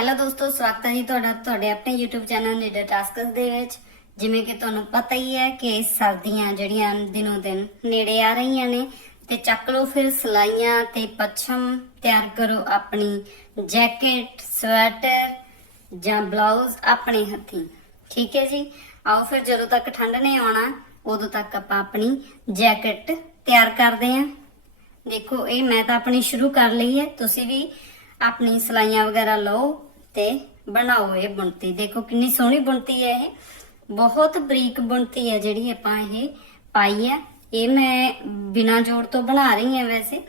Hello ਦੋਸਤੋ, ਸਵਾਗਤ ਹੈ ਜੀ ਤੁਹਾਡਾ ਤੁਹਾਡੇ ਆਪਣੇ YouTube ਚੈਨਲ ਨੀਡਰ ਟਾਸਕਸ ਦੇ ਵਿੱਚ। ਜਿਵੇਂ ਕਿ ਤੁਹਾਨੂੰ ਪਤਾ ਹੀ ਹੈ ਕਿ ਸਰਦੀਆਂ ਜਿਹੜੀਆਂ ਦਿਨੋਂ ਦਿਨ ਨੇੜੇ ਆ ਰਹੀਆਂ ਨੇ, ਤੇ ਚੱਕ ਲਓ ਫਿਰ ਸਲਾਈਆਂ ਤੇ ਪੱਛਮ ਤਿਆਰ ਕਰੋ ਆਪਣੀ ਜੈਕਟ, ਸਵੈਟਰ ਜਾਂ ਬਲਾਊਜ਼ ਆਪਣੇ ਹੱਥੀਂ। ਠੀਕ ਹੈ ਜੀ? ਆਓ ਫਿਰ ਜਦੋਂ ਤੱਕ ਠੰਡ ਨੇ ਆਉਣਾ, ਉਦੋਂ ਤੱਕ ਆਪਾਂ ਆਪਣੀ ਜੈਕਟ ਤਿਆਰ ਕਰਦੇ ਹਾਂ। ਦੇਖੋ, ਇਹ ਮੈਂ ਤਾਂ ਆਪਣੀ ਸ਼ੁਰੂ ਕਰ ਲਈ ਹੈ। ਤੁਸੀਂ ਵੀ ਆਪਣੀ ਸਲਾਈਆਂ ਵਗੈਰਾ ਲਓ। ਤੇ ਬਣਾਓ ਇਹ ਬੁਣਤੀ। ਦੇਖੋ ਕਿੰਨੀ ਸੋਹਣੀ ਬੁਣਤੀ ਹੈ ਇਹ। ਬਹੁਤ ਬਰੀਕ ਬੁਣਤੀ ਹੈ ਜਿਹੜੀ ਆਪਾਂ ਇਹ ਪਾਈ ਹੈ। ਇਹ ਮੈਂ ਬਿਨਾ ਜੋੜ ਤੋਂ ਬਣਾ ਰਹੀ ਹਾਂ ਵੈਸੇ।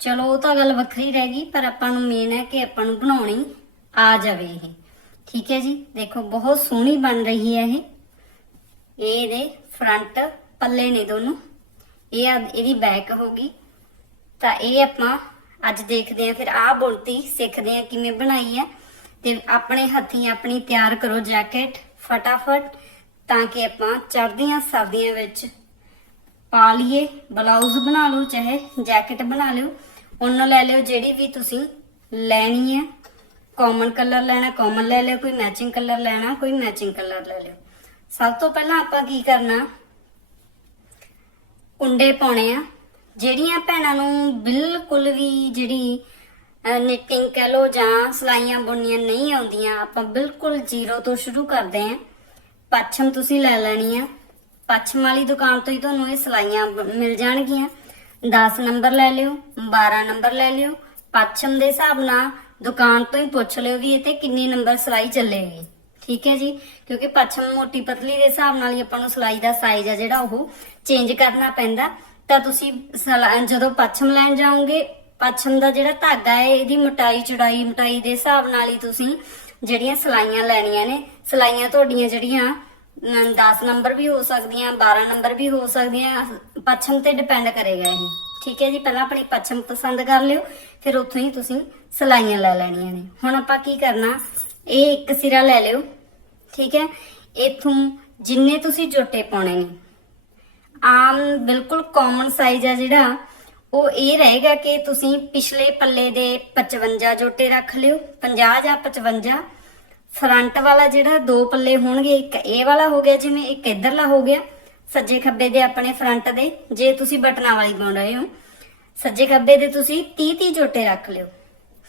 ਚਲੋ, ਉਹ ਤਾਂ ਗੱਲ ਵੱਖਰੀ ਰਹਿ ਗਈ, ਪਰ ਆਪਾਂ ਨੂੰ ਮੇਨ ਹੈ ਕਿ ਆਪਾਂ ਨੂੰ ਬਣਾਉਣੀ ਆ ਜਾਵੇ ਇਹ। ਠੀਕ ਹੈ ਜੀ? ਦੇਖੋ, ਬਹੁਤ ਸੋਹਣੀ ਬਣ ਰਹੀ ਹੈ ਇਹ। ਇਹ ਇਹਦੇ ਫਰੰਟ ਪੱਲੇ ਨੇ ਦੋਨੋਂ। ਇਹ ਇਹਦੀ ਬੈਕ ਹੋਗੀ ਤਾਂ ਇਹ ਆਪਾਂ ਅੱਜ ਦੇਖਦੇ ਹਾਂ, ਫਿਰ ਆਹ ਬੁਣਤੀ ਸਿੱਖਦੇ ਹਾਂ ਕਿਵੇਂ ਬਣਾਈ ਹੈ। ਤੇ ਆਪਣੇ ਹੱਥੀਂ ਆਪਣੀ ਤਿਆਰ ਕਰੋ ਜੈਕਟ ਫਟਾਫਟ, ਤਾਂ ਕਿ ਆਪਾਂ ਚੜਦੀਆਂ ਸਰਦੀਆਂ ਵਿੱਚ ਪਾ ਲਈਏ। ਬਲਾਊਜ਼ ਬਣਾ ਲਓ, ਚਾਹੇ ਜੈਕਟ ਬਣਾ ਲਿਓ। ਉਹਨਾਂ ਲੈ ਲਿਓ ਜਿਹੜੀ ਵੀ ਤੁਸੀਂ ਲੈਣੀ ਹੈ। ਕਾਮਨ ਕਲਰ ਲੈਣਾ ਕਾਮਨ ਲੈ ਲਿਓ, ਕੋਈ ਮੈਚਿੰਗ ਕਲਰ ਲੈਣਾ, ਕੋਈ ਮੈਚਿੰਗ ਕਲਰ ਲੈ ਲਿਓ। ਸਭ ਤੋਂ ਪਹਿਲਾਂ ਆਪਾਂ ਕੀ ਕਰਨਾ? ਕੁੰਡੇ ਪਾਉਣੇ ਆ। ਜਿਹੜੀਆਂ ਭੈਣਾਂ ਨੂੰ ਬਿਲਕੁਲ ਵੀ ਜਿਹੜੀ ਨਿਟਿੰਗ ਕਹਿ ਲੋ ਜਾਂ ਸਲਾਈਆਂ ਬੁਣਨੀਆਂ ਨਹੀਂ ਆਉਂਦੀਆਂ, ਆਪਾਂ ਬਿਲਕੁਲ ਜ਼ੀਰੋ ਤੋਂ ਸ਼ੁਰੂ ਕਰਦੇ ਆਂ ਪੱਛਮ ਤੁਸੀਂ ਲੈ ਲੈਣੀ ਆ ਪੱਛਮ ਵਾਲੀ ਦੁਕਾਨ ਤੋਂ ਹੀ ਤੁਹਾਨੂੰ ਇਹ ਸਲਾਈਆਂ ਮਿਲ ਜਾਣਗੀਆਂ। 10 ਨੰਬਰ ਲੈ ਲਿਓ 12 ਨੰਬਰ ਲੈ ਲਿਓ। ਪੱਛਮ ਦੇ ਹਿਸਾਬ ਨਾਲ ਦੁਕਾਨ ਤੋਂ ਹੀ ਪੁੱਛ ਲਿਓ ਵੀ ਇਹ ਤੇ ਕਿੰਨੀ ਨੰਬਰ ਸਲਾਈ ਚੱਲੇਗੀ। ਠੀਕ ਹੈ ਜੀ? ਕਿਉਂਕਿ ਪੱਛਮ ਮੋਟੀ ਪਤਲੀ ਦੇ ਹਿਸਾਬ ਨਾਲ ਹੀ ਆਪਾਂ ਨੂੰ ਸਲਾਈ ਦਾ ਸਾਈਜ਼ ਆ ਜਿਹੜਾ ਉਹ ਚੇਂਜ ਕਰਨਾ ਪੈਂਦਾ। ਤਾਂ ਤੁਸੀਂ ਸਲਾ- ਜਦੋਂ ਪੱਛਮ ਲੈਣ ਜਾਓਗੇ ਪੱਛਮ ਦਾ ਜਿਹੜਾ ਧਾਗਾ ਹੈ, ਇਹਦੀ ਮੋਟਾਈ, ਚੌੜਾਈ, ਮੋਟਾਈ ਦੇ ਹਿਸਾਬ ਨਾਲ ਹੀ ਤੁਸੀਂ ਜਿਹੜੀਆਂ ਸਲਾਈਆਂ ਲੈਣੀਆਂ ਨੇ, ਸਲਾਈਆਂ ਤੁਹਾਡੀਆਂ ਜਿਹੜੀਆਂ 10 ਨੰਬਰ ਵੀ ਹੋ ਸਕਦੀਆਂ 12 ਨੰਬਰ ਵੀ ਹੋ ਸਕਦੀਆਂ, ਪੱਛਮ ਤੇ ਡਿਪੈਂਡ ਕਰੇਗਾ ਇਹ। ਠੀਕ ਹੈ ਜੀ, ਪਹਿਲਾਂ ਆਪਣੀ ਪੱਛਮ ਪਸੰਦ ਕਰ ਲਿਓ, ਫਿਰ ਉੱਥੋਂ ਹੀ ਤੁਸੀਂ ਸਲਾਈਆਂ ਲੈ ਲੈਣੀਆਂ ਨੇ। ਹੁਣ ਆਪਾਂ ਕੀ ਕਰਨਾ, ਇਹ ਇੱਕ ਸਿਰਾ ਲੈ ਲਿਓ, ਠੀਕ ਹੈ? ਇਥੋਂ ਜਿੰਨੇ ਤੁਸੀਂ ਜੋਟੇ ਪਾਉਣੇ ਨੇ। ਆਮ, ਬਿਲਕੁਲ ਕਾਮਨ ਸਾਈਜ਼ ਆ ਜਿਹੜਾ ਉਹ ਇਹ ਰਹੇਗਾ ਕਿ ਤੁਸੀਂ ਪਿਛਲੇ ਪੱਲੇ ਦੇ 55 ਜੋਟੇ ਰੱਖ ਲਿਓ 50 ਜਾਂ 55 ਫਰੰਟ ਵਾਲਾ ਜਿਹੜਾ ਦੋ ਪੱਲੇ ਹੋਣਗੇ, ਇੱਕ ਇਹ ਵਾਲਾ ਹੋ ਗਿਆ ਜਿਵੇਂ, ਇੱਕ ਇਧਰਲਾ ਹੋ ਗਿਆ। ਸੱਜੇ ਖੱਬੇ ਦੇ ਆਪਣੇ ਫਰੰਟ ਦੇ, ਜੇ ਤੁਸੀਂ ਬਟਨਾਂ ਵਾਲੀ ਬੁਣ ਰਹੇ ਹੋ। ਸੱਜੇ ਖੱਬੇ ਦੇ ਤੁਸੀਂ 30 30 ਜੋਟੇ ਰੱਖ ਲਿਓ।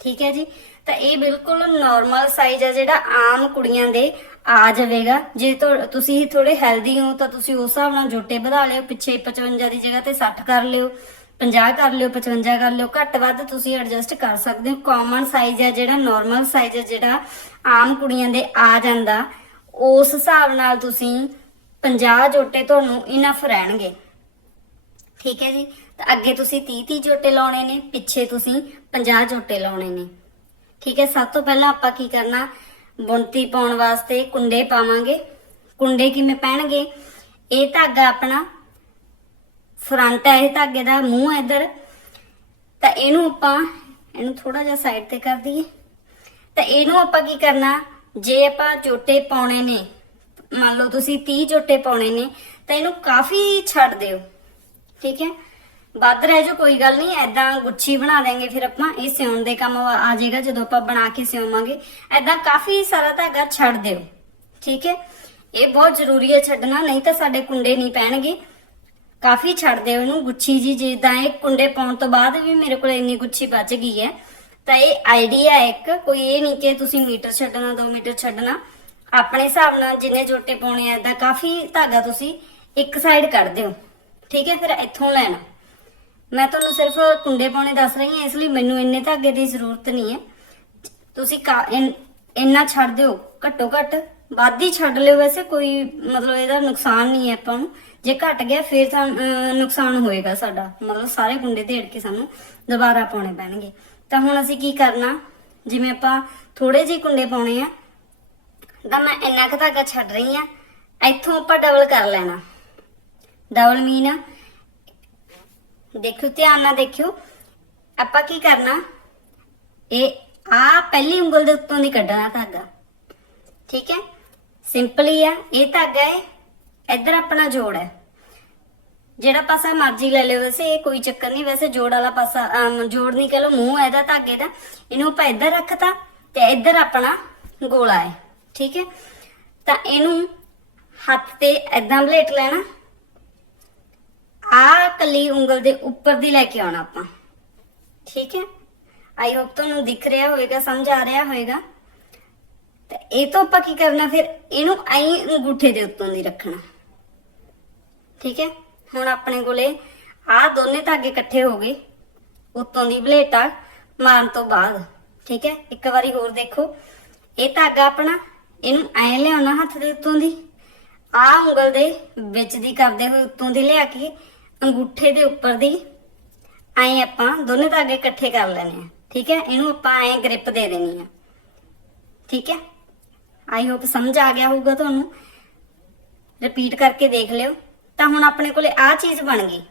ਠੀਕ ਹੈ ਜੀ? ਤਾਂ ਇਹ ਬਿਲਕੁਲ ਨਾਰਮਲ ਸਾਈਜ਼ ਹੈ ਜਿਹੜਾ ਆਮ ਕੁੜੀਆਂ ਦੇ ਆ ਜਾਵੇਗਾ। ਜੇ ਤੁਸੀਂ ਥੋੜੇ ਹੈਲਦੀ ਹੋ ਤਾਂ ਤੁਸੀਂ ਉਸ ਹਿਸਾਬ ਨਾਲ ਜੋਟੇ ਵਧਾ ਲਿਓ, ਪਿੱਛੇ 55 ਦੀ ਜਗ੍ਹਾ ਤੇ 60 ਕਰ ਲਿਓ। 50 ਕਰ ਲਿਓ 55 ਕਰ ਲਿਓ, ਘੱਟ ਵੱਧ ਤੁਸੀਂ ਐਡਜਸਟ ਕਰ ਸਕਦੇ ਹੋ। ਕਾਮਨ ਸਾਈਜ਼ ਹੈ ਜਿਹੜਾ ਨਾਰਮਲ ਸਾਈਜ਼ ਹੈ ਜਿਹੜਾ ਆਮ ਕੁੜੀਆਂ ਦੇ ਆ ਜਾਂਦਾ। ਉਸ ਹਿਸਾਬ ਨਾਲ ਤੁਸੀਂ 50 ਜੋਟੇ ਤੁਹਾਨੂੰ ਇਨਫ ਰਹਿਣਗੇ। ਠੀਕ ਹੈ ਜੀ? ਤਾਂ ਅੱਗੇ ਤੁਸੀਂ 30 30 ਜੋਟੇ ਲਾਉਣੇ ਨੇ, ਪਿੱਛੇ ਤੁਸੀਂ 50 ਜੋਟੇ ਲਾਉਣੇ ਨੇ। ਠੀਕ ਹੈ? ਸਭ ਤੋਂ ਪਹਿਲਾਂ ਆਪਾਂ ਕੀ ਕਰਨਾ? ਬੁਣਤੀ ਪਾਉਣ ਵਾਸਤੇ ਕੁੰਡੇ ਪਾਵਾਂਗੇ। ਕੁੰਡੇ ਕਿਵੇਂ ਪੈਣਗੇ? ਇਹ ਧਾਗਾ ਆਪਣਾ ਫਰੰਟ ਹੈ ਇਹ ਧਾਗੇ ਦਾ, ਮੂੰਹ ਹੈ ਇੱਧਰ। ਤਾਂ ਇਹਨੂੰ ਆਪਾਂ, ਇਹਨੂੰ ਥੋੜਾ ਜਿਹਾ ਸਾਈਡ ਤੇ ਕਰ ਦਈਏ। ਤਾਂ ਇਹਨੂੰ ਆਪਾਂ ਕੀ ਕਰਨਾ? ਜੇ ਆਪਾਂ ਜੋਟੇ ਪਾਉਣੇ ਨੇ, ਮੰਨ ਲਓ ਤੁਸੀਂ 30 ਜੋਟੇ ਪਾਉਣੇ ਨੇ, ਤਾਂ ਇਹਨੂੰ ਕਾਫੀ ਛੱਡ ਦਿਓ। ਠੀਕ ਹੈ? ਵੱਧ ਰਹਿ ਜੋ ਕੋਈ ਗੱਲ ਨਹੀਂ ਐਦਾਂ ਗੁੱਛੀ ਬਣਾ ਦੇਾਂਗੇ ਫਿਰ ਆਪਾਂ। ਇਹ ਸਿਉਣ ਦੇ ਕੰਮ ਆ ਆ ਜਾਏਗਾ ਜਦੋਂ ਆਪਾਂ ਬਣਾ ਕੇ ਸਿਉਵਾਂਗੇ। ਐਦਾਂ ਕਾਫੀ ਸਾਰਾ ਧਾਗਾ ਛੱਡ ਦਿਓ। ਠੀਕ ਹੈ? ਇਹ ਬਹੁਤ ਜ਼ਰੂਰੀ ਹੈ ਛੱਡਣਾ, ਨਹੀਂ ਤਾਂ ਸਾਡੇ ਕੁੰਡੇ ਨਹੀਂ ਪੈਣਗੇ। ਕਾਫੀ ਛੱਡ ਦਿਓ ਗੁੱਛੀ ਜੀ, ਜਿੱਦਾਂ ਇਹ ਕੁੰਡੇ ਪਾਉਣ ਤੋਂ ਬਾਅਦ ਵੀ ਮੇਰੇ ਕੋਲ ਇੰਨੀ ਗੁੱਛੀ ਬਚ ਗਈ ਹੈ। ਤਾਂ ਇਹ ਆਈਡੀਆ ਇੱਕ, ਕੋਈ ਇਹ ਨਹੀਂ ਕਿ ਤੁਸੀਂ ਮੀਟਰ ਛੱਡਣਾ 2 ਮੀਟਰ ਛੱਡਣਾ। ਆਪਣੇ ਹਿਸਾਬ ਨਾਲ ਜਿੰਨੇ ਜੋਟੇ ਪਾਉਣੇ ਆ, ਏਦਾਂ ਕਾਫੀ ਧਾਗਾ ਤੁਸੀਂ ਇੱਕ ਸਾਈਡ ਕਰ ਦਿਓ। ਠੀਕ ਹੈ, ਫਿਰ ਇੱਥੋਂ ਲੈਣਾ। ਮੈਂ ਤੁਹਾਨੂੰ ਸਿਰਫ ਕੁੰਡੇ ਪਾਉਣੇ ਦੱਸ ਰਹੀ ਹਾਂ, ਇਸ ਲਈ ਮੈਨੂੰ ਇੰਨੇ ਧਾਗੇ ਦੀ ਜ਼ਰੂਰਤ ਨਹੀਂ ਹੈ। ਤੁਸੀਂ ਕਾ- ਇਨ- ਇੰਨਾ ਛੱਡ ਦਿਓ, ਘੱਟੋ ਘੱਟ ਵੱਧ ਹੀ ਛੱਡ ਲਿਓ ਵੈਸੇ, ਕੋਈ ਮਤਲਬ ਇਹਦਾ ਨੁਕਸਾਨ ਨਹੀਂ ਹੈ ਆਪਾਂ ਨੂੰ। ਜੇ ਘਟ ਗਿਆ, ਫਿਰ ਤਾਂ ਨੁਕਸਾਨ ਹੋਏਗਾ ਸਾਡਾ। ਮਤਲਬ ਸਾਰੇ ਕੁੰਡੇ ਢੇੜ ਕੇ ਸਾਨੂੰ ਦੁਬਾਰਾ ਪਾਉਣੇ ਪੈਣਗੇ। ਤਾਂ ਹੁਣ ਅਸੀਂ ਕੀ ਕਰਨਾ? ਜਿਵੇਂ ਆਪਾਂ ਥੋੜੇ ਜਿਹੇ ਕੁੰਡੇ ਪਾਉਣੇ ਆ, ਤਾਂ ਮੈਂ ਇੰਨਾ ਕੁ ਧਾਗਾ ਛੱਡ ਰਹੀ ਆ, ਇੱਥੋਂ ਆਪਾਂ ਡਬਲ ਕਰ ਲੈਣਾ। ਡਬਲ ਮੀਨ ਦੇਖਿਓ, ਧਿਆਨ ਨਾਲ ਦੇਖਿਓ। ਆਪਾਂ ਕੀ ਕਰਨਾ? ਇਹ ਆ ਪਹਿਲੀ ਉਂਗਲ ਦੇ ਉੱਤੋਂ ਦੀ ਕੱਢਣਾ ਧਾਗਾ। ਠੀਕ ਹੈ? ਸਿੰਪਲ ਹੀ ਆ। ਇਹ ਧਾਗਾ ਹੈ। ਇੱਧਰ ਆਪਣਾ ਜੋੜ ਹੈ। ਜਿਹੜਾ ਪਾਸਾ ਮਰਜ਼ੀ ਲੈ ਲਿਓ। ਵੈਸੇ ਇਹ ਕੋਈ ਚੱਕਰ ਨਹੀਂ। ਵੈਸੇ ਜੋੜ ਵਾਲਾ ਪਾਸਾ ਜੋੜ ਨਹੀਂ ਕਹ ਲਓ। ਮੂੰਹ ਇਹਦਾ, ਧਾਗੇ ਦਾ। ਇਹਨੂੰ ਆਪਾਂ ਇੱਧਰ ਰੱਖਤਾ ਤੇ ਇੱਧਰ ਆਪਣਾ ਗੋਲਾ ਹੈ। ਠੀਕ ਹੈ? ਤਾਂ ਇਹਨੂੰ ਹੱਥ ਤੇ ਐਦਾਂ ਬਲੇਟ ਲੈਣਾ। ਆ ਕੱਲੀ ਉਂਗਲ ਦੇ ਉੱਪਰ ਦੀ ਲੈ ਕੇ ਆਉਣਾ ਆਪਾਂ। ਠੀਕ ਹੈ? ਆਈ ਹੋਪ ਤੁਹਾਨੂੰ ਦਿਖ ਰਿਹਾ ਹੋਵੇਗਾ ਸਮਝ ਆ ਰਿਹਾ ਹੋਵੇਗਾ ਤੇ ਇਹ ਤੋਂ ਆਪਾਂ ਕੀ ਕਰਨਾ ਫਿਰ? ਇਹਨੂੰ ਐਂ ਅੰਗੂਠੇ ਦੇ ਉੱਤੋਂ ਦੀ ਰੱਖਣਾ। ਠੀਕ ਹੈ? ਹੁਣ ਆਪਣੇ ਕੋਲੇ ਆ ਦੋਨੇ ਧਾਗੇ ਇਕੱਠੇ ਹੋ ਗਏ। ਉੱਤੋਂ ਦੀ ਬਲੇਟਾ ਮਾਰਨ ਤੋਂ ਬਾਅਦ। ਠੀਕ ਹੈ? ਇੱਕ ਵਾਰੀ ਹੋਰ ਦੇਖੋ। ਇਹ ਧਾਗਾ ਆਪਣਾ, ਇਹਨੂੰ ਐਂ ਲਿਆਉਣਾ ਹੱਥ ਦੇ ਉੱਤੋਂ ਦੀ। ਆ ਉਂਗਲ ਦੇ ਵਿੱਚ ਦੀ ਕਰਦੇ ਹੋਏ ਉੱਤੋਂ ਦੀ ਲਿਆ ਕੇ ਅੰਗੂਠੇ ਦੇ ਉੱਪਰ ਦੀ ਐਂ ਆਪਾਂ ਦੋਨੇ ਧਾਗੇ ਇਕੱਠੇ ਕਰ ਲੈਣੇ ਆ। ਠੀਕ ਹੈ? ਇਹਨੂੰ ਆਪਾਂ ਐਂ ਗ੍ਰਿਪ ਦੇ ਦੇਣੀ ਆ। ਠੀਕ ਹੈ? ਆਈ ਹੋਪ ਸਮਝ ਆ ਗਿਆ ਹੋਊਗਾ ਤੁਹਾਨੂੰ। ਰਿਪੀਟ ਕਰਕੇ ਦੇਖ ਲਿਓ। ਤਾਂ ਹੁਣ ਆਪਣੇ ਕੋਲੇ ਆ ਚੀਜ਼ ਬਣ ਗਈ।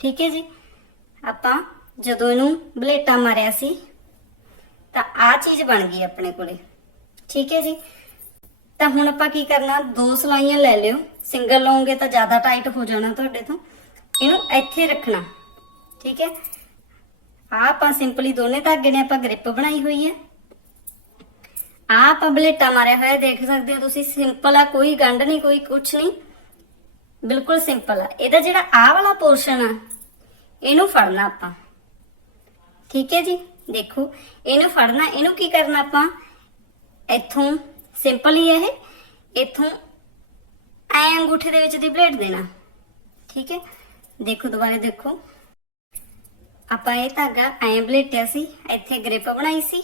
ਠੀਕ ਹੈ ਜੀ? ਆਪਾਂ ਜਦੋਂ ਇਹਨੂੰ ਬਲੇਟਾ ਮਾਰਿਆ ਸੀ, ਤਾਂ ਆ ਚੀਜ਼ ਬਣ ਗਈ ਆਪਣੇ ਕੋਲੇ। ਠੀਕ ਹੈ ਜੀ? ਤਾਂ ਹੁਣ ਆਪਾਂ ਕੀ ਕਰਨਾ? ਦੋ ਸਲਾਈਆਂ ਲੈ ਲਿਓ। ਸਿੰਗਲ ਲਓਗੇ ਤਾਂ ਜ਼ਿਆਦਾ ਟਾਈਟ ਹੋ ਜਾਣਾ ਤੁਹਾਡੇ ਤੋਂ। ਇਹਨੂੰ ਇੱਥੇ ਰੱਖਣਾ। ਠੀਕ ਹੈ? ਆ ਆਪਾਂ ਸਿੰਪਲੀ ਦੋਨੇ ਧਾਗੇ ਨੇ ਆਪਾਂ ਗ੍ਰਿਪ ਬਣਾਈ ਹੋਈ ਹੈ। ਆ ਆਪਾਂ ਬਲੇਟਾ ਮਾਰਿਆ ਹੋਇਆ, ਦੇਖ ਸਕਦੇ ਹੋ ਤੁਸੀਂ ਸਿੰਪਲ ਆ, ਕੋਈ ਗੰਢ ਨਹੀਂ, ਕੋਈ ਕੁਛ ਨਹੀਂ। ਬਿਲਕੁਲ ਸਿੰਪਲ ਆ। ਇਹਦਾ ਜਿਹੜਾ ਆ ਵਾਲਾ ਪੋਰਸ਼ਨ ਆ, ਇਹਨੂੰ ਫੜਨਾ ਆਪਾਂ। ਠੀਕ ਹੈ ਜੀ? ਦੇਖੋ, ਇਹਨੂੰ ਫੜਨਾ, ਇਹਨੂੰ ਕੀ ਕਰਨਾ ਆਪਾਂ? ਇੱਥੋਂ ਸਿੰਪਲ ਹੀ ਹੈ ਇਹ, ਇੱਥੋਂ ਐ ਅੰਗੂਠੇ ਦੇ ਵਿੱਚ ਦੀ ਬਲੇਡ ਦੇਣਾ। ਠੀਕ ਹੈ? ਦੇਖੋ ਦੁਬਾਰੇ, ਦੇਖੋ। ਆਪਾਂ ਇਹ ਧਾਗਾ ਐ ਬਲੇਟਿਆ ਸੀ, ਇੱਥੇ ਗ੍ਰਿਪ ਬਣਾਈ ਸੀ।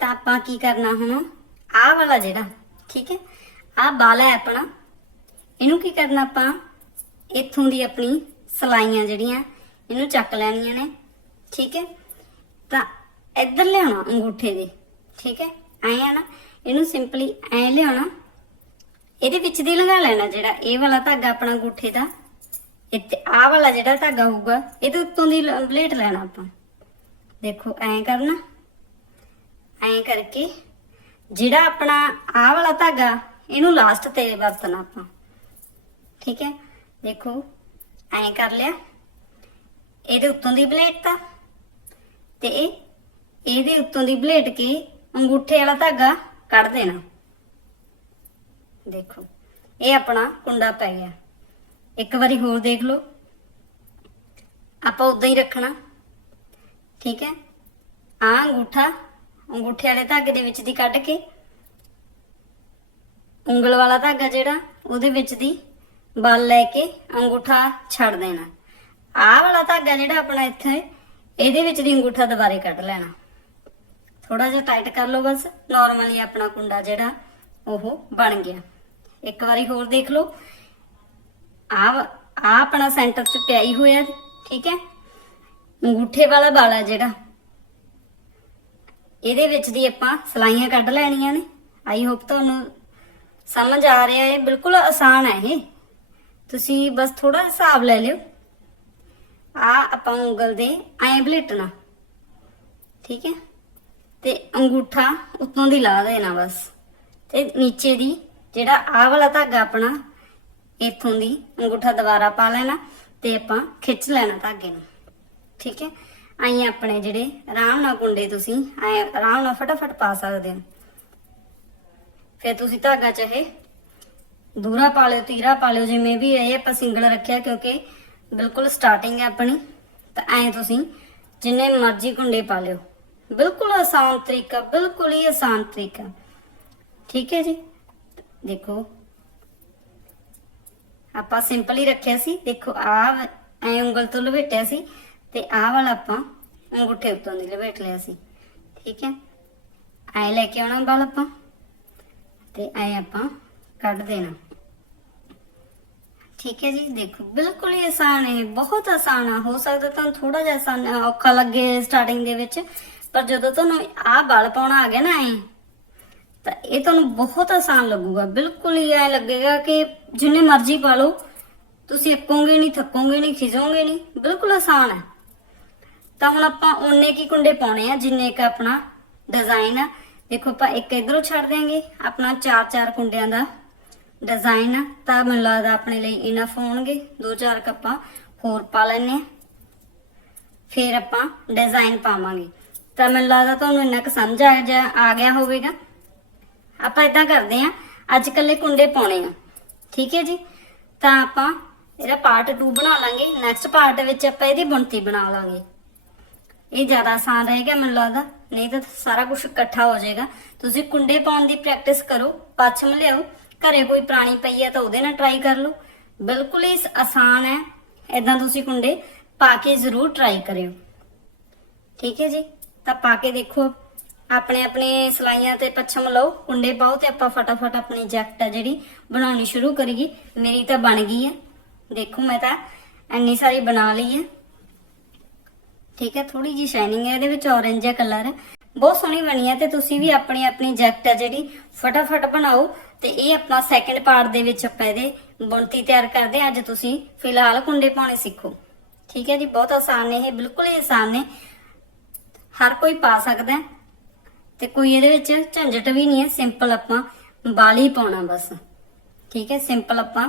ਤਾਂ ਆਪਾਂ ਕੀ ਕਰਨਾ ਹੁਣ? ਆਹ ਵਾਲਾ ਜਿਹੜਾ, ਠੀਕ ਹੈ? ਆਹ ਬਾਲਾ ਹੈ ਆਪਣਾ। ਇਹਨੂੰ ਕੀ ਕਰਨਾ ਆਪਾਂ? ਇੱਥੋਂ ਦੀ ਆਪਣੀ ਸਲਾਈਆਂ ਜਿਹੜੀਆਂ, ਇਹਨੂੰ ਚੱਕ ਲੈਣੀਆਂ ਨੇ, ਠੀਕ ਹੈ? ਤਾਂ ਇੱਧਰ ਲਿਆਉਣਾ ਅੰਗੂਠੇ ਦੇ, ਠੀਕ ਹੈ? ਐਂ ਆ ਨਾ, ਇਹਨੂੰ ਸਿੰਪਲੀ ਐਂ ਲਿਆਉਣਾ। ਇਹਦੇ ਵਿੱਚ ਦੀ ਲੰਘਾ ਲੈਣਾ ਜਿਹੜਾ, ਇਹ ਵਾਲਾ ਧਾਗਾ ਆਪਣਾ ਅੰਗੂਠੇ ਦਾ। ਇੱਥੇ ਆਹ ਵਾਲਾ ਜਿਹੜਾ ਧਾਗਾ ਹੋਊਗਾ, ਇਹਦੇ ਉੱਤੋਂ ਦੀ ਪਲੇਟ ਲੈਣਾ ਆਪਾਂ। ਦੇਖੋ, ਐਂ ਕਰਨਾ। ਐਂ ਕਰਕੇ ਜਿਹੜਾ ਆਪਣਾ ਆਹ ਵਾਲਾ ਧਾਗਾ, ਇਹਨੂੰ ਲਾਸਟ ਤੇ ਵਰਤਣਾ ਆਪਾਂ। ਠੀਕ ਹੈ? ਦੇਖੋ, ਐਂ ਕਰ ਲਿਆ। ਇਹਦੇ ਉੱਤੋਂ ਦੀ ਬਲੇਡ ਤਾਂ। ਤੇ ਇਹਦੇ ਉੱਤੋਂ ਦੀ ਬਲੇਡ ਕੇ ਅੰਗੂਠੇ ਵਾਲਾ ਧਾਗਾ ਕੱਢ ਦੇਣਾ। ਦੇਖੋ, ਇਹ ਆਪਣਾ ਕੁੰਡਾ ਪੈ ਗਿਆ। ਇੱਕ ਵਾਰੀ ਹੋਰ ਦੇਖ ਲਓ। ਆਪਾਂ ਉਦਾਂ ਹੀ ਰੱਖਣਾ। ਠੀਕ ਹੈ? ਆ ਅੰਗੂਠਾ ਅੰਗੂਠੇ ਵਾਲੇ ਧਾਗੇ ਦੇ ਵਿੱਚ ਦੀ ਕੱਢ ਕੇ। ਉਂਗਲ ਵਾਲਾ ਧਾਗਾ ਜਿਹੜਾ, ਉਹਦੇ ਵਿੱਚ ਦੀ ਬਲ ਲੈ ਕੇ ਅੰਗੂਠਾ ਛੱਡ ਦੇਣਾ। ਆਹ ਵਾਲਾ ਧਾਗਾ ਜਿਹੜਾ ਆਪਣਾ ਇੱਥੇ, ਇਹਦੇ ਵਿੱਚ ਦੀ ਅੰਗੂਠਾ ਦੁਬਾਰੇ ਕੱਢ ਲੈਣਾ। ਥੋੜਾ ਜਿਹਾ ਟਾਈਟ ਕਰ ਲਓ ਬਸ ਨਾਰਮਲੀ ਆਪਣਾ ਕੁੰਡਾ ਜਿਹੜਾ, ਉਹ ਬਣ ਗਿਆ। ਇੱਕ ਵਾਰੀ ਹੋਰ ਦੇਖ ਲਓ। ਆ ਆ ਆਪਣਾ ਸੈਂਟਰ 'ਚ ਪਿਆਈ ਹੋਇਆ, ਠੀਕ ਹੈ? ਅੰਗੂਠੇ ਵਾਲਾ ਬਾਲਾ ਜਿਹੜਾ ਇਹਦੇ ਵਿੱਚ ਦੀ ਆਪਾਂ ਸਲਾਈਆਂ ਕੱਢ ਲੈਣੀਆਂ ਨੇ। ਆਈ ਹੋਪ ਤੁਹਾਨੂੰ ਸਮਝ ਆ ਰਿਹਾ ਹੈ। ਬਿਲਕੁਲ ਆਸਾਨ ਹੈ ਇਹ। ਤੁਸੀਂ ਬਸ ਥੋੜਾ ਹਿਸਾਬ ਲੈ ਲਿਓ। ਆ ਆਪਾਂ ਉਂਗਲ ਦੇ ਐਂ ਬਲੇਟਣਾ। ਠੀਕ ਹੈ? ਤੇ ਅੰਗੂਠਾ ਉੱਤੋਂ ਦੀ ਲਾ ਦੇਣਾ ਬਸ। ਤੇ ਨੀਚੇ ਦੀ ਜਿਹੜਾ ਆਹ ਵਾਲਾ ਧਾਗਾ ਆਪਣਾ, ਇਥੋਂ ਦੀ ਅੰਗੂਠਾ ਦੁਬਾਰਾ ਪਾ ਲੈਣਾ ਤੇ ਆਪਾਂ ਖਿੱਚ ਲੈਣਾ ਧਾਗੇ ਨੂੰ। ਠੀਕ ਹੈ? ਆਈ ਆਪਣੇ ਜਿਹੜੇ, ਆਰਾਮ ਨਾਲ ਕੁੰਡੇ ਤੁਸੀਂ ਐ ਆਰਾਮ ਨਾਲ ਫਟਾਫਟ ਪਾ ਸਕਦੇ ਹੋ। ਫਿਰ ਤੁਸੀਂ ਧਾਗਾ ਚਾਹੇ, ਦੂਰਾ ਪਾ ਲਿਓ, ਤੀਰਾ ਪਾ ਲਿਓ, ਜਿਵੇਂ ਵੀ ਇਹ ਆਪਾਂ ਸਿੰਗਲ ਰੱਖਿਆ, ਕਿਉਂਕਿ ਬਿਲਕੁਲ ਸਟਾਰਟਿੰਗ ਹੈ ਆਪਣੀ। ਤਾਂ ਐਂ ਤੁਸੀਂ ਜਿੰਨੇ ਮਰਜ਼ੀ ਕੁੰਡੇ ਪਾ ਲਿਓ। ਬਿਲਕੁਲ ਆਸਾਨ ਤਰੀਕਾ, ਬਿਲਕੁਲ ਹੀ ਆਸਾਨ ਤਰੀਕਾ। ਠੀਕ ਹੈ ਜੀ? ਦੇਖੋ। ਆਪਾਂ ਸਿੰਪਲ ਹੀ ਰੱਖਿਆ ਸੀ। ਦੇਖੋ ਆ ਐ ਉਂਗਲ ਤੋਂ ਲਪੇਟਿਆ ਸੀ। ਤੇ ਆਹ ਵਾਲਾ ਆਪਾਂ ਅੰਗੂਠੇ ਉੱਤੋਂ ਦੀ ਲਪੇਟ ਲਿਆ ਸੀ, ਠੀਕ ਹੈ? ਐ ਲੈ ਕੇ ਆਉਣਾ ਬਲ ਆਪਾਂ ਤੇ ਐ ਆਪਾਂ ਕੱਢ ਦੇਣਾ। ਠੀਕ ਹੈ ਜੀ, ਦੇਖੋ, ਬਿਲਕੁਲ ਹੀ ਆਸਾਨ ਹੈ, ਬਹੁਤ ਆਸਾਨ ਆ, ਹੋ ਸਕਦਾ ਤੁਹਾਨੂੰ ਥੋੜਾ ਜਿਹਾ ਆਸਾਨ ਔਖਾ ਲੱਗੇ ਸਟਾਰਟਿੰਗ ਦੇ ਵਿੱਚ, ਪਰ ਜਦੋਂ ਤੁਹਾਨੂੰ ਆਹ ਬਲ ਪਾਉਣਾ ਆ ਗਿਆ ਨਾ ਐ, ਤਾਂ ਇਹ ਤੁਹਾਨੂੰ ਬਹੁਤ ਆਸਾਨ ਲੱਗੂਗਾ, ਬਿਲਕੁਲ ਹੀ ਐ ਲੱਗੇਗਾ ਕਿ ਜਿੰਨੇ ਮਰਜ਼ੀ ਪਾ ਲਓ, ਤੁਸੀਂ ਅੱਕੋਗੇ ਨਹੀਂ, ਥੱਕੋਗੇ ਨਹੀਂ ਖਿਜੋਗੇ ਨਹੀਂ, ਬਿਲਕੁਲ ਆਸਾਨ ਹੈ। ਤਾਂ ਹੁਣ ਆਪਾਂ ਓਨੇ ਕੀ ਕੁੰਡੇ ਪਾਉਣੇ ਆ, ਜਿੰਨੇ ਕ ਆਪਣਾ ਡਿਜ਼ਾਈਨ ਆ। ਦੇਖੋ ਆਪਾਂ ਇੱਕ ਇਧਰੋਂ ਛੱਡ ਦਿਆਂਗੇ, ਆਪਣਾ ਚਾਰ ਚਾਰ ਕੁੰਡਿਆਂ ਦਾ ਡਿਜ਼ਾਈਨ ਆ। ਤਾਂ ਮੈਨੂੰ ਲੱਗਦਾ ਆਪਣੇ ਲਈ ਇਨਫ ਹੋਣਗੇ। ਦੋ ਚਾਰ ਕੱਪਾਂ ਹੋਰ ਪਾ ਲੈਣੇ ਆ। ਫਿਰ ਆਪਾਂ ਡਿਜ਼ਾਈਨ ਪਾਵਾਂਗੇ। ਤਾਂ ਮੈਨੂੰ ਲੱਗਦਾ ਤੁਹਾਨੂੰ ਇੰਨਾ ਕੁ ਸਮਝ ਆ ਜਾ, ਆ ਗਿਆ ਹੋਵੇਗਾ। ਆਪਾਂ ਇਦਾਂ ਕਰਦੇ ਆ, ਅੱਜ ਕੱਲੇ ਕੁੰਡੇ ਪਾਉਣੇ ਆ। ਠੀਕ ਹੈ ਜੀ? ਤਾਂ ਆਪਾਂ ਇਹਦਾ ਪਾਰਟ 2 ਬਣਾ ਲਾਂਗੇ। ਨੈਕਸਟ ਪਾਰਟ ਵਿੱਚ ਆਪਾਂ ਇਹਦੀ ਬੁਣਤੀ ਬਣਾ ਲਾਂਗੇ। ਇਹ ਜ਼ਿਆਦਾ ਆਸਾਨ ਰਹੇਗਾ ਮੈਨੂੰ ਲੱਗਦਾ। ਨਹੀਂ ਤਾਂ ਸਾਰਾ ਕੁਝ ਇਕੱਠਾ ਹੋ ਜਾਏਗਾ। ਤੁਸੀਂ ਕੁੰਡੇ ਪਾਉਣ ਦੀ ਪ੍ਰੈਕਟਿਸ ਕਰੋ, ਪੱਛਮ ਲਿਆਓ। ਘਰੇ ਕੋਈ ਪੁਰਾਣੀ ਪਈ ਹੈ ਤਾਂ ਉਹਦੇ ਨਾਲ ਟਰਾਈ ਕਰ ਲਓ। ਬਿਲਕੁਲ ਹੀ ਆਸਾਨ ਹੈ। ਇਦਾਂ ਤੁਸੀਂ ਕੁੰਡੇ ਪਾ ਕੇ ਜ਼ਰੂਰ ਟਰਾਈ ਕਰਿਓ। ਠੀਕ ਹੈ ਜੀ? ਤਾਂ ਪਾ ਕੇ ਦੇਖੋ। ਆਪਣੇ ਆਪਣੇ ਸਲਾਈਆਂ ਤੇ ਪੱਛਮ ਲਓ, ਕੁੰਡੇ ਪਾਓ ਤੇ ਆਪਾਂ ਫਟਾਫਟ ਆਪਣੀ ਜੈਕਟ ਆ ਜਿਹੜੀ ਬਣਾਉਣੀ ਸ਼ੁਰੂ ਕਰੀਏ। ਮੇਰੀ ਤਾਂ ਬਣ ਗਈ ਹੈ। ਦੇਖੋ ਮੈਂ ਤਾਂ ਇੰਨੀ ਸਾਰੀ ਬਣਾ ਲਈ ਹੈ। ਠੀਕ ਹੈ ਥੋੜੀ ਜੀ ਸ਼ਾਈਨਿੰਗ ਹੈ, ਇਹਦੇ ਵਿੱਚ orange ਜਿਹਾ ਕਲਰ ਹੈ। ਬਹੁਤ ਸੋਹਣੀ ਬਣੀ ਹੈ ਤੇ ਤੁਸੀਂ ਵੀ ਆਪਣੀ ਆਪਣੀ ਜੈਕਟ ਹੈ ਜਿਹੜੀ, ਫਟਾਫਟ ਬਣਾਓ ਤੇ ਇਹ ਆਪਾਂ ਸੈਕੰਡ ਪਾਰਟ ਦੇ ਵਿੱਚ ਆਪਾਂ ਇਹਦੇ ਬੁਣਤੀ ਤਿਆਰ ਕਰਦੇ ਅੱਜ ਤੁਸੀਂ ਫਿਲਹਾਲ ਕੁੰਡੇ ਪਾਉਣੇ ਸਿੱਖੋ। ਠੀਕ ਹੈ ਜੀ, ਬਹੁਤ ਆਸਾਨ ਨੇ ਇਹ, ਬਿਲਕੁਲ ਹੀ ਆਸਾਨ ਨੇ। ਹਰ ਕੋਈ ਪਾ ਸਕਦਾ ਤੇ ਕੋਈ ਇਹਦੇ ਵਿੱਚ ਝੰਜਟ ਵੀ ਨਹੀਂ ਹੈ ਸਿੰਪਲ ਆਪਾਂ ਬਾਲੀ ਪਾਉਣਾ ਬਸ। ਠੀਕ ਹੈ ਸਿੰਪਲ ਆਪਾਂ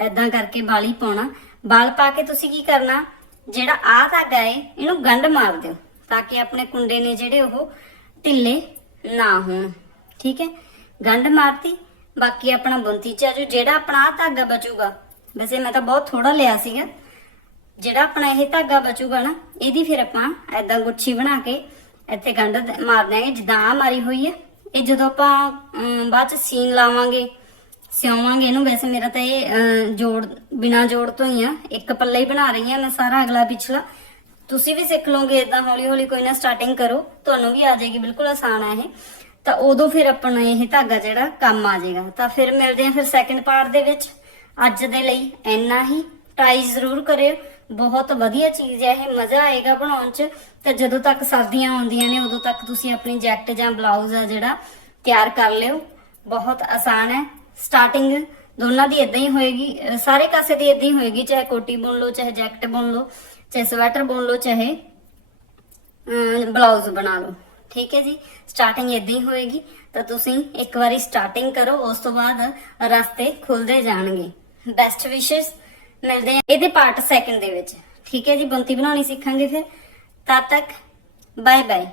ਐਦਾਂ ਕਰਕੇ ਬਾਲੀ ਪਾਉਣਾ। ਬਾਲ ਪਾ ਕੇ ਤੁਸੀਂ ਕੀ ਕਰਨਾ ਜਿਹੜਾ ਆ ਧਾਗਾ ਹੈ ਇਹਨੂੰ ਗੰਢ ਮਾਰ ਦਿਓ ਤਾਂ ਕਿ ਆਪਣੇ ਕੁੰਡੇ ਨੇ ਜਿਹੜੇ ਉਹ ਢਿੱਲੇ ਨਾ ਹੋਣ। ਠੀਕ ਹੈ? ਗੰਢ ਮਾਰਤੀ, ਬਾਕੀ ਆਪਣਾ ਬੁੰਤੀ ਚ ਆ ਜਿਹੜਾ ਆਪਣਾ ਆ ਧਾਗਾ ਬਚੂਗਾ, ਵੈਸੇ ਮੈਂ ਤਾਂ ਬਹੁਤ ਥੋੜਾ ਲਿਆ ਸੀਗਾ। ਜਿਹੜਾ ਆਪਣਾ ਇਹ ਧਾਗਾ ਬਚੂਗਾ ਨਾ, ਇਹਦੀ ਫਿਰ ਆਪਾਂ ਐਦਾਂ ਗੁੱਛੀ ਬਣਾ ਕੇ ਇੱਥੇ ਗੰਢ ਮਾਰ ਦਿਆਂਗੇ ਜਿੱਦਾਂ ਆ ਮਾਰੀ ਹੋਈ ਹੈ। ਇਹ ਜਦੋਂ ਆਪਾਂ ਬਾਅਦ ਚ ਸੀਨ ਲਾਵਾਂਗੇ ਸਿਉਵਾਂਗੇ ਇਹਨੂੰ। ਵੈਸੇ ਮੇਰਾ ਤਾਂ ਇਹ ਜੋੜ, ਬਿਨਾ ਜੋੜ ਤੋਂ ਹੀ ਆ। ਇੱਕ ਪੱਲਾ ਹੀ ਬਣਾ ਰਹੀ ਹਾਂ ਮੈਂ ਸਾਰਾ, ਅਗਲਾ ਪਿਛਲਾ। ਤੁਸੀਂ ਵੀ ਸਿੱਖ ਲਓਗੇ ਇਦਾਂ ਹੌਲੀ ਹੌਲੀ ਕੋਈ ਨਾ ਸਟਾਰਟਿੰਗ ਕਰੋ। ਤੁਹਾਨੂੰ ਵੀ ਆ ਜਾਏਗੀ, ਬਿਲਕੁਲ ਆਸਾਨ ਹੈ ਇਹ। ਤਾਂ ਉਦੋਂ ਫਿਰ ਆਪਣਾ ਇਹ ਧਾਗਾ ਜਿਹੜਾ ਕੰਮ ਆ ਜਾਏਗਾ। ਤਾਂ ਫਿਰ ਮਿਲਦੇ ਆ ਫਿਰ ਸੈਕੰਡ ਪਾਰਟ ਦੇ ਵਿੱਚ। ਅੱਜ ਦੇ ਲਈ ਇੰਨਾ ਹੀ। ਟਰਾਈ ਜ਼ਰੂਰ ਕਰਿਓ। ਬਹੁਤ ਵਧੀਆ ਚੀਜ਼ ਹੈ ਇਹ। ਮਜ਼ਾ ਆਏਗਾ ਬਣਾਉਣ 'ਚ। ਤੇ ਜਦੋਂ ਤੱਕ ਸਰਦੀਆਂ ਆਉਂਦੀਆਂ ਨੇ, ਉਦੋਂ ਤੱਕ ਤੁਸੀਂ ਆਪਣੀ ਜੈਕਟ ਜਾਂ ਬਲਾਊਜ਼ ਆ ਜਿਹੜਾ ਤਿਆਰ ਕਰ ਲਿਓ। ਬਹੁਤ ਆਸਾਨ ਹੈ। ਸਟਾਰਟਿੰਗ ਦੋਨਾਂ ਦੀ ਇਦਾਂ ਹੀ ਹੋਏਗੀ ਸਾਰੇ ਕਾਸੇ ਦੀ ਇਦਾਂ ਹੀ ਹੋਏਗੀ, ਚਾਹੇ ਕੋਟੀ ਬੁਣ ਲਓ, ਚਾਹੇ ਜੈਕਟ ਬੁਣ ਲਓ, ਚਾਹੇ ਸਵੈਟਰ ਬੁਣ ਲਓ, ਚਾਹੇ ਬਲਾਊਜ਼ ਬਣਾ ਲਓ। ਠੀਕ ਹੈ ਜੀ? ਸਟਾਰਟਿੰਗ ਇਦਾਂ ਹੀ ਹੋਏਗੀ, ਤਾਂ ਤੁਸੀਂ ਇੱਕ ਵਾਰੀ ਸਟਾਰਟਿੰਗ ਕਰੋ, ਉਸ ਤੋਂ ਬਾਅਦ ਰਸਤੇ ਖੁੱਲਦੇ ਜਾਣਗੇ। ਬੈਸਟ ਵਿਸ਼ੇਸ ਮਿਲਦੇ ਆ ਇਹਦੇ ਪਾਰਟ ਸੈਕਿੰਡ ਦੇ ਵਿੱਚ। ਠੀਕ ਹੈ ਜੀ? ਬੰਤੀ ਬਣਾਉਣੀ ਸਿੱਖਾਂਗੇ ਫਿਰ। ਤਦ ਤੱਕ ਬਾਏ ਬਾਏ